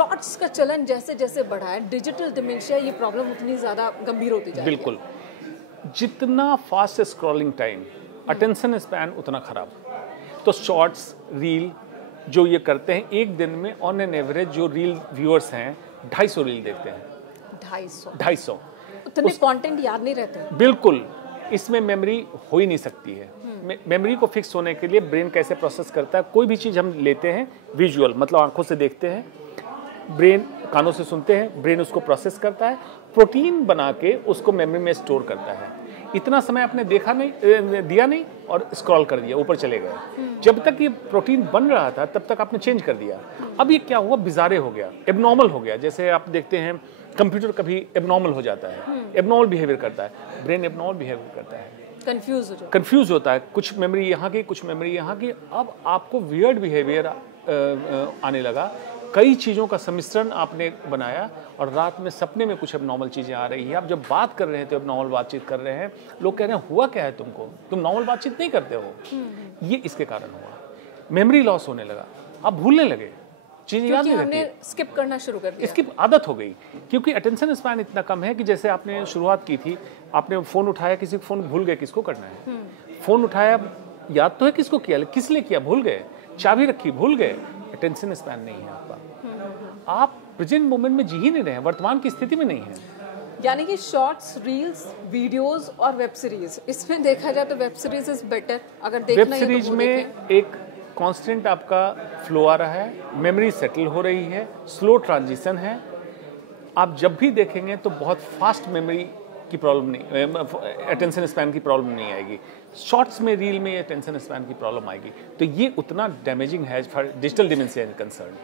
Shorts का चलन जैसे जैसे बढ़ा है, डिजिटल डिमेंशिया ये प्रॉब्लम उतनी ज़्यादा गंभीर होती जा रही है। बिल्कुल, जितना fast scrolling time, attention span उतना खराब। तो शॉर्ट्स, रील जो ये करते हैं, एक दिन में ऑन एन एवरेज जो रील व्यूअर्स हैं 250 रील देखते हैं। 250 उतने कंटेंट याद नहीं रहते। बिल्कुल, इसमें मेमोरी हो ही नहीं सकती है। मेमोरी को फिक्स होने के लिए ब्रेन कैसे प्रोसेस करता है, कोई भी चीज़ हम लेते हैं विजुअल, मतलब आंखों से देखते हैं, ब्रेन कानों से सुनते हैं, ब्रेन उसको प्रोसेस करता है, प्रोटीन बना के उसको मेमोरी में स्टोर करता है। इतना समय आपने देखा नहीं, दिया नहीं और स्क्रॉल कर दिया, ऊपर चले गए। जब तक ये प्रोटीन बन रहा था तब तक आपने चेंज कर दिया। अब ये क्या हुआ, बिजारे हो गया, एबनॉर्मल हो गया। जैसे आप देखते हैं कंप्यूटर कभी एबनॉर्मल हो जाता है, एबनॉर्मल बिहेवियर करता है, ब्रेन एबनॉर्मल बिहेवियर करता है, कंफ्यूज होता है, कुछ मेमोरी यहाँ की, कुछ मेमोरी यहाँ की। अब आपको वियर्ड बिहेवियर आने लगा, कई चीज़ों का सम्मिश्रण आपने बनाया और रात में सपने में कुछ एबनॉर्मल चीज़ें आ रही है। आप जब बात कर रहे हैं तो एबनॉर्मल बातचीत कर रहे हैं, लोग कह रहे हैं हुआ क्या है तुमको, तुम नॉर्मल बातचीत नहीं करते हो। ये इसके कारण हुआ, मेमोरी लॉस होने लगा, आप भूलने लगे, चीज़ें याद नहीं रहती, स्किप करना शुरू कर दिया, इसकी आदत हो गई। क्योंकि अटेंशन स्पैन इतना कम है कि जैसे आपने शुरुआत की थी, आपने फ़ोन उठाया, किसी को फ़ोन भूल गए, किसको करना है, फ़ोन उठाया, याद तो है किसको किया, किस लिए किया, भूल गए, चाबी रखी, भूल गए। अटेंशन स्पैन नहीं है आपका, आप प्रेजेंट मोमेंट में जी ही नहीं रहे हैं, वर्तमान की स्थिति में नहीं है। यानी कि शॉर्ट्स, रील्स, वीडियोस और वेब सीरीज, इसमें देखा जाए तो वेब सीरीज इज बेटर। अगर देखना वेब सीरीज में एक कांस्टेंट आपका फ्लो आ रहा है, मेमोरी सेटल हो रही है, स्लो ट्रांजिशन है। आप जब भी देखेंगे तो बहुत फास्ट मेमोरी की प्रॉब्लम नहीं, अटेंशन स्पैन की प्रॉब्लम नहीं आएगी। शॉर्ट्स में, रील में अटेंशन स्पैन की प्रॉब्लम आएगी। तो ये उतना डैमेजिंग है फॉर डिजिटल डिमेंशिया कंसर्न।